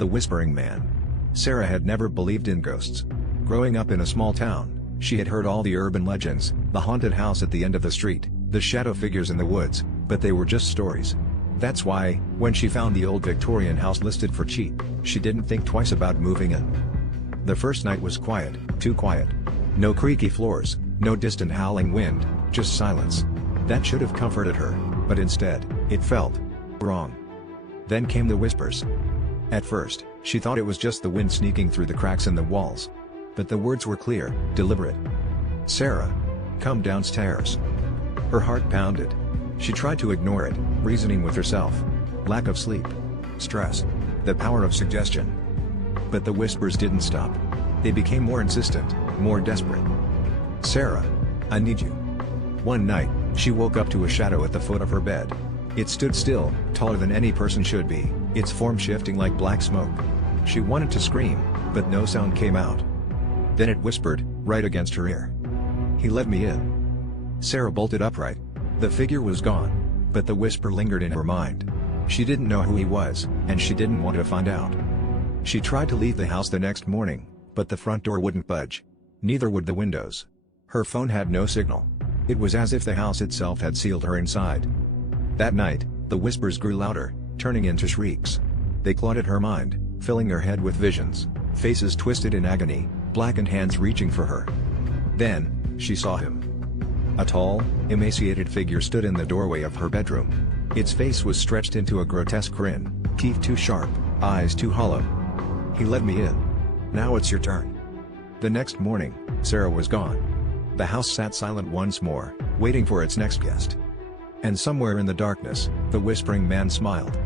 The Whispering Man. Sarah had never believed in ghosts. Growing up in a small town, she had heard all the urban legends, the haunted house at the end of the street, the shadow figures in the woods, but they were just stories. That's why, when she found the old Victorian house listed for cheap, she didn't think twice about moving in. The first night was quiet, too quiet. No creaky floors, no distant howling wind, just silence. That should have comforted her, but instead, it felt wrong. Then came the whispers. At first, she thought it was just the wind sneaking through the cracks in the walls. But the words were clear, deliberate. "Sarah, come downstairs." Her heart pounded. She tried to ignore it, reasoning with herself. Lack of sleep. Stress. The power of suggestion. But the whispers didn't stop. They became more insistent, more desperate. "Sarah, I need you." One night, she woke up to a shadow at the foot of her bed. It stood still, taller than any person should be, its form shifting like black smoke. She wanted to scream, but no sound came out. Then it whispered, right against her ear. "He let me in." Sarah bolted upright. The figure was gone, but the whisper lingered in her mind. She didn't know who he was, and she didn't want to find out. She tried to leave the house the next morning, but the front door wouldn't budge. Neither would the windows. Her phone had no signal. It was as if the house itself had sealed her inside. That night, the whispers grew louder, turning into shrieks. They clawed at her mind, filling her head with visions, faces twisted in agony, blackened hands reaching for her. Then, she saw him. A tall, emaciated figure stood in the doorway of her bedroom. Its face was stretched into a grotesque grin, teeth too sharp, eyes too hollow. "He let me in. Now it's your turn." The next morning, Sarah was gone. The house sat silent once more, waiting for its next guest. And somewhere in the darkness, the Whispering Man smiled.